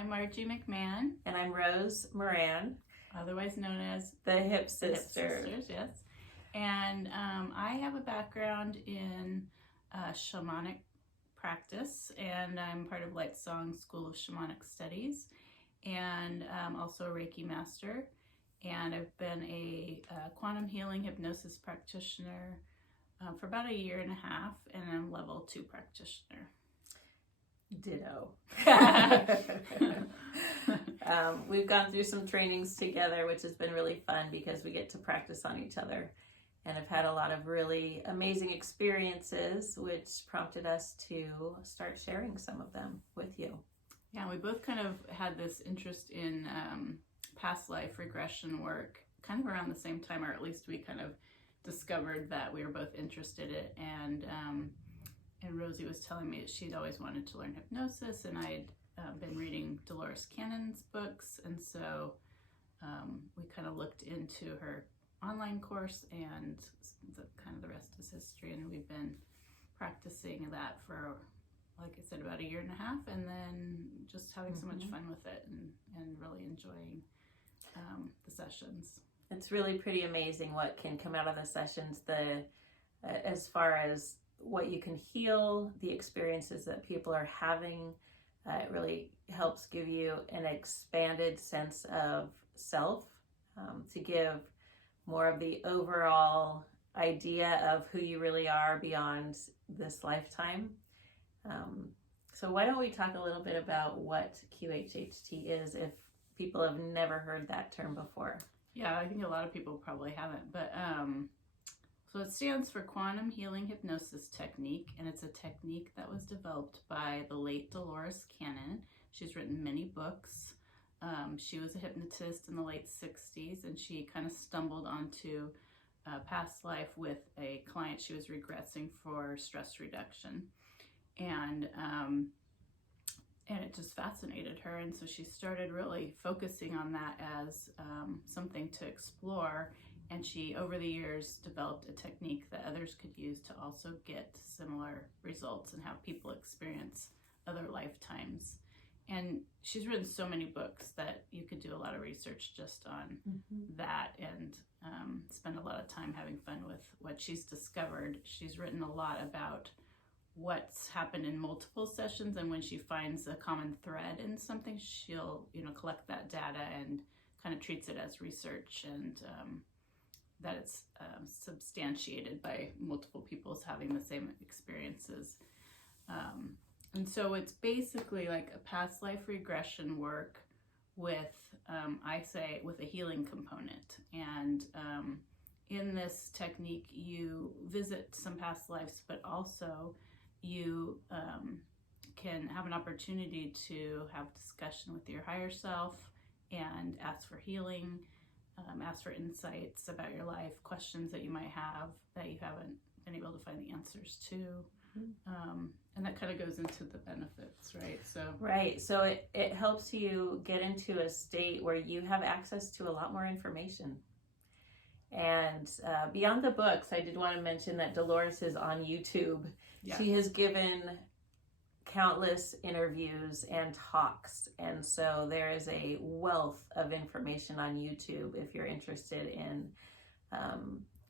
I'm Margie McMahon. And I'm Rose Moran. Otherwise known as the Hip Sisters. The Hip Sisters, yes. And I have a background in shamanic practice, and I'm part of Light Song School of Shamanic Studies, and also a Reiki master. And I've been a quantum healing hypnosis practitioner for about 1.5 years, and I'm level 2 practitioner. Ditto. We've gone through some trainings together, which has been really fun because we get to practice on each other, and I've had a lot of really amazing experiences, which prompted us to start sharing some of them with you. Yeah, we both kind of had this interest in past life regression work kind of around the same time, or at least we kind of discovered that we were both interested in it. And Rosie was telling me that she'd always wanted to learn hypnosis, and I'd been reading Dolores Cannon's books, and so we kind of looked into her online course, and the rest is history. And we've been practicing that for, like I said, about 1.5 years, and then just having so much fun with it and really enjoying the sessions. It's really pretty amazing what can come out of the sessions, as far as what you can heal, the experiences that people are having. It really helps give you an expanded sense of self, to give more of the overall idea of who you really are beyond this lifetime. So why don't we talk a little bit about what QHHT is, if people have never heard that term before? Yeah, I think a lot of people probably haven't, but so it stands for Quantum Healing Hypnosis Technique, and it's a technique that was developed by the late Dolores Cannon. She's written many books. She was a hypnotist in the late 60s, and she kind of stumbled onto a past life with a client she was regressing for stress reduction. And it just fascinated her, and so she started really focusing on that as something to explore. And she, over the years, developed a technique that others could use to also get similar results and have people experience other lifetimes. And she's written so many books that you could do a lot of research just on that, and spend a lot of time having fun with what she's discovered. She's written a lot about what's happened in multiple sessions, and when she finds a common thread in something, she'll collect that data and kind of treats it as research, and that it's substantiated by multiple people having the same experiences. And so it's basically like a past life regression work with, I say, with a healing component. And in this technique, you visit some past lives, but also you can have an opportunity to have discussion with your higher self and ask for healing, ask for insights about your life, questions that you might have that you haven't been able to find the answers to. And that kind of goes into the benefits, right? So it helps you get into a state where you have access to a lot more information. And beyond the books, I did want to mention that Dolores is on YouTube. Yeah. She has given countless interviews and talks, and so there is a wealth of information on YouTube if you're interested in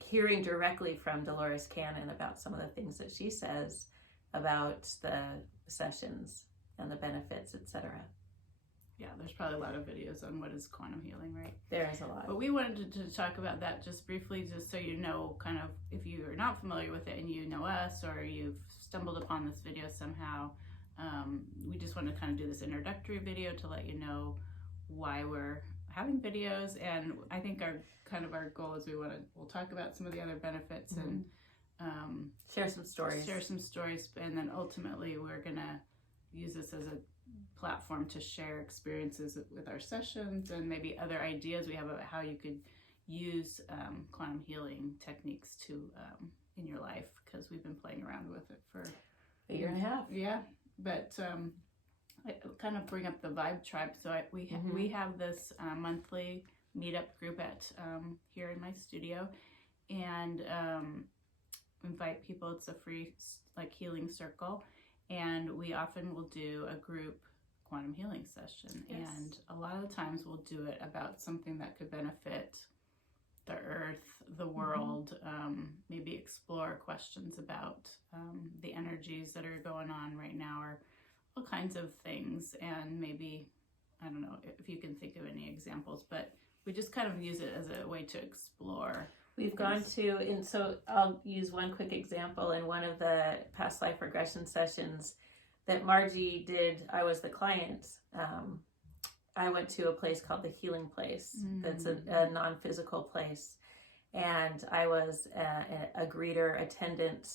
hearing directly from Dolores Cannon about some of the things that she says about the sessions and the benefits, etc. Yeah, there's probably a lot of videos on what is quantum healing, right? There is a lot. But we wanted to talk about that just briefly, just so you know, kind of, if you are not familiar with it and you know us, or you've stumbled upon this video somehow, we just want to kind of do this introductory video to let you know why we're having videos. And I think our goal is we'll talk about some of the other benefits and share some stories, and then ultimately we're gonna use this as a platform to share experiences with our sessions and maybe other ideas we have about how you could use quantum healing techniques in your life, because we've been playing around with it for 1.5 years. Yeah, but I kind of bring up the Vibe Tribe. So we have this monthly meetup group at here in my studio, and invite people. It's a free healing circle, and we often will do a group quantum healing session. Yes. And a lot of the times we'll do it about something that could benefit the earth, the world, maybe explore questions about the energies that are going on right now, or all kinds of things. And maybe, I don't know if you can think of any examples, but we just kind of use it as a way to explore. We've gone to, and so I'll use one quick example. In one of the past life regression sessions that Margie did, I was the client. I went to a place called the Healing Place. That's a non-physical place. And I was a greeter attendant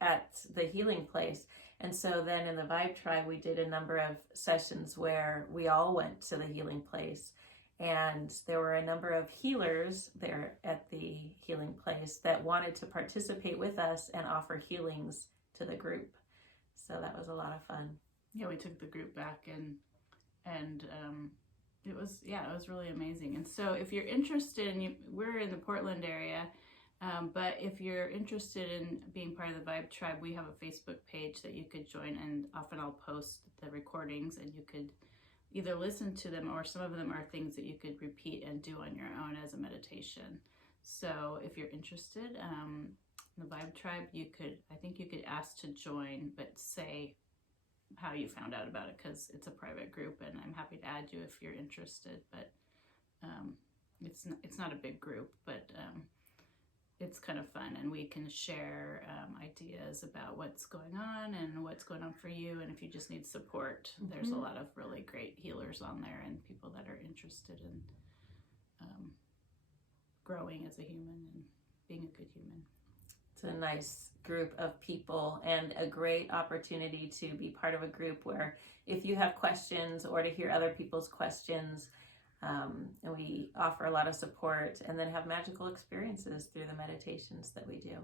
at the Healing Place. And so then in the Vibe Tribe, we did a number of sessions where we all went to the Healing Place. And there were a number of healers there at the Healing Place that wanted to participate with us and offer healings to the group. So that was a lot of fun. Yeah, we took the group back and it was really amazing. And so if you're interested, we're in the Portland area, but if you're interested in being part of the Vibe Tribe, we have a Facebook page that you could join, and often I'll post the recordings and you could either listen to them, or some of them are things that you could repeat and do on your own as a meditation. So if you're interested, the Vibe Tribe, I think you could ask to join, but say how you found out about it, because it's a private group and I'm happy to add you if you're interested. But it's not a big group, but it's kind of fun, and we can share ideas about what's going on and what's going on for you. And if you just need support, there's a lot of really great healers on there and people that are interested in growing as a human and being a good human. It's a nice group of people and a great opportunity to be part of a group where if you have questions, or to hear other people's questions, and we offer a lot of support, and then have magical experiences through the meditations that we do.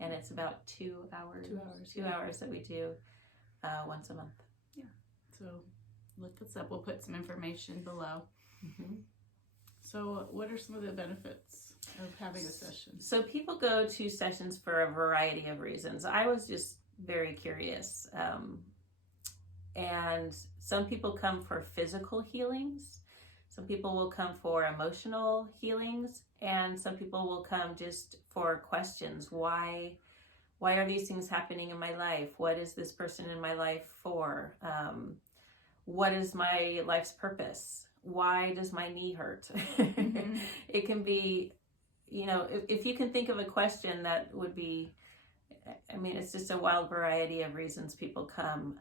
And it's about 2 hours. 2 hours that we do once a month. Yeah. So look us up. We'll put some information below. So what are some of the benefits of having a session? So people go to sessions for a variety of reasons. I was just very curious. And some people come for physical healings. Some people will come for emotional healings, and some people will come just for questions. Why are these things happening in my life? What is this person in my life for? What is my life's purpose? Why does my knee hurt? It can be, if you can think of a question that would be, it's just a wild variety of reasons people come.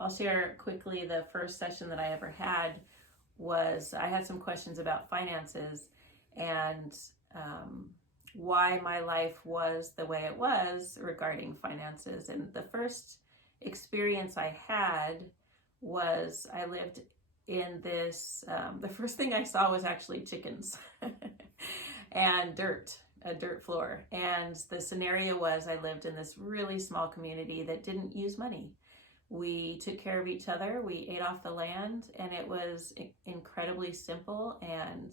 I'll share quickly. The first session that I ever had was, I had some questions about finances and why my life was the way it was regarding finances. And the first experience I had was, I lived in this, the first thing I saw was actually chickens and a dirt floor. And the scenario was, I lived in this really small community that didn't use money. We took care of each other. We ate off the land, and it was incredibly simple, and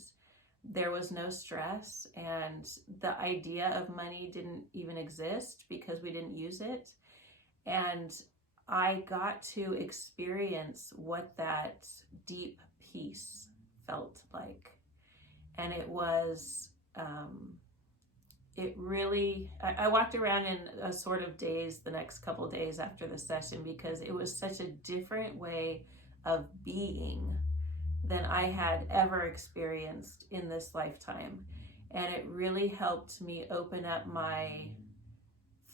there was no stress, and the idea of money didn't even exist because we didn't use it. And I got to experience what that deep peace felt like. And it was, I walked around in a sort of daze the next couple days after the session, because it was such a different way of being than I had ever experienced in this lifetime. And it really helped me open up my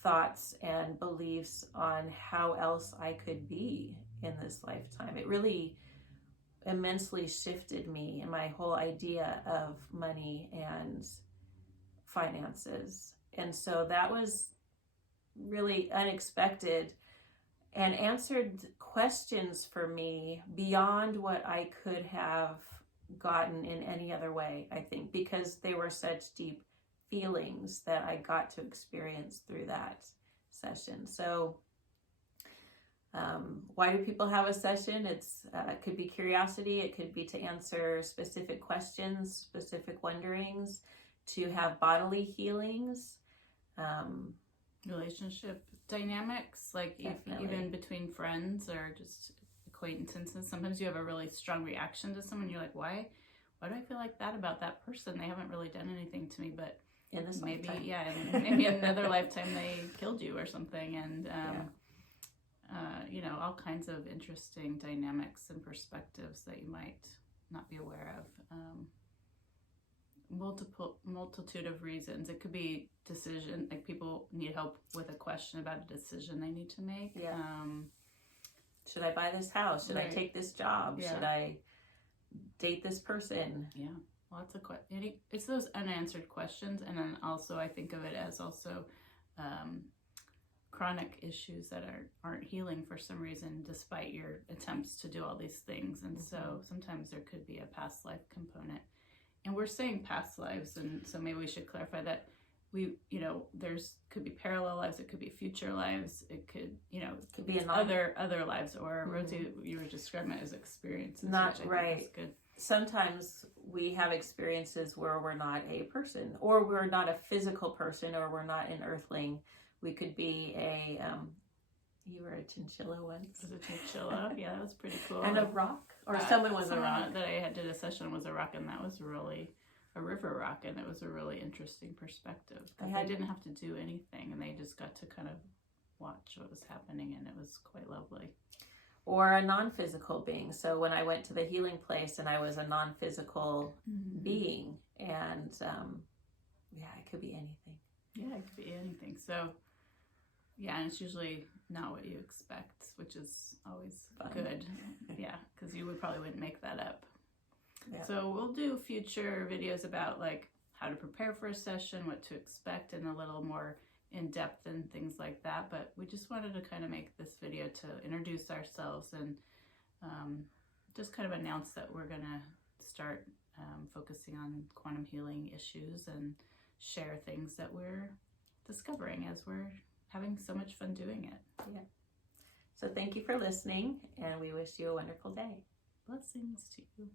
thoughts and beliefs on how else I could be in this lifetime. It really immensely shifted me and my whole idea of money and finances. And so that was really unexpected and answered questions for me beyond what I could have gotten in any other way, I think, because they were such deep feelings that I got to experience through that session. So why do people have a session? It could be curiosity. It could be to answer specific questions, specific wonderings, to have bodily healings. relationship dynamics, like even between friends or just acquaintances. Sometimes you have a really strong reaction to someone. You're like, why do I feel like that about that person? They haven't really done anything to me, but in this maybe lifetime. maybe in another lifetime they killed you or something. And all kinds of interesting dynamics and perspectives that you might not be aware of. Multitude of reasons. It could be decision, like people need help with a question about a decision they need to make. Yeah. Should I buy this house? Should I take this job? Yeah. Should I date this person? Yeah, lots of questions. It's those unanswered questions, and then also I think of it as also chronic issues that aren't healing for some reason, despite your attempts to do all these things. And so sometimes there could be a past life component. And we're saying past lives, and so maybe we should clarify that there's could be parallel lives, it could be future lives, it could be other lives, or Rosie, you were describing it as experiences. Not which I right. think is good. Sometimes we have experiences where we're not a person, or we're not a physical person, or we're not an earthling. We could be you were a chinchilla once. It was a chinchilla. Yeah, that was pretty cool. And a rock, or someone was a rock. That I did a session was a rock, and that was really a river rock, and it was a really interesting perspective. They didn't have to do anything, and they just got to kind of watch what was happening, and it was quite lovely. Or a non-physical being. So when I went to the healing place, and I was a non-physical being, and it could be anything. Yeah, it could be anything. So, yeah, and it's usually not what you expect, which is always fun. Good. Yeah, because you wouldn't make that up. Yeah. So we'll do future videos about like how to prepare for a session, what to expect, and a little more in depth and things like that. But we just wanted to kind of make this video to introduce ourselves and just kind of announce that we're going to start focusing on quantum healing issues and share things that we're discovering as we're having so much fun doing it. Yeah. So thank you for listening, and we wish you a wonderful day. Blessings to you.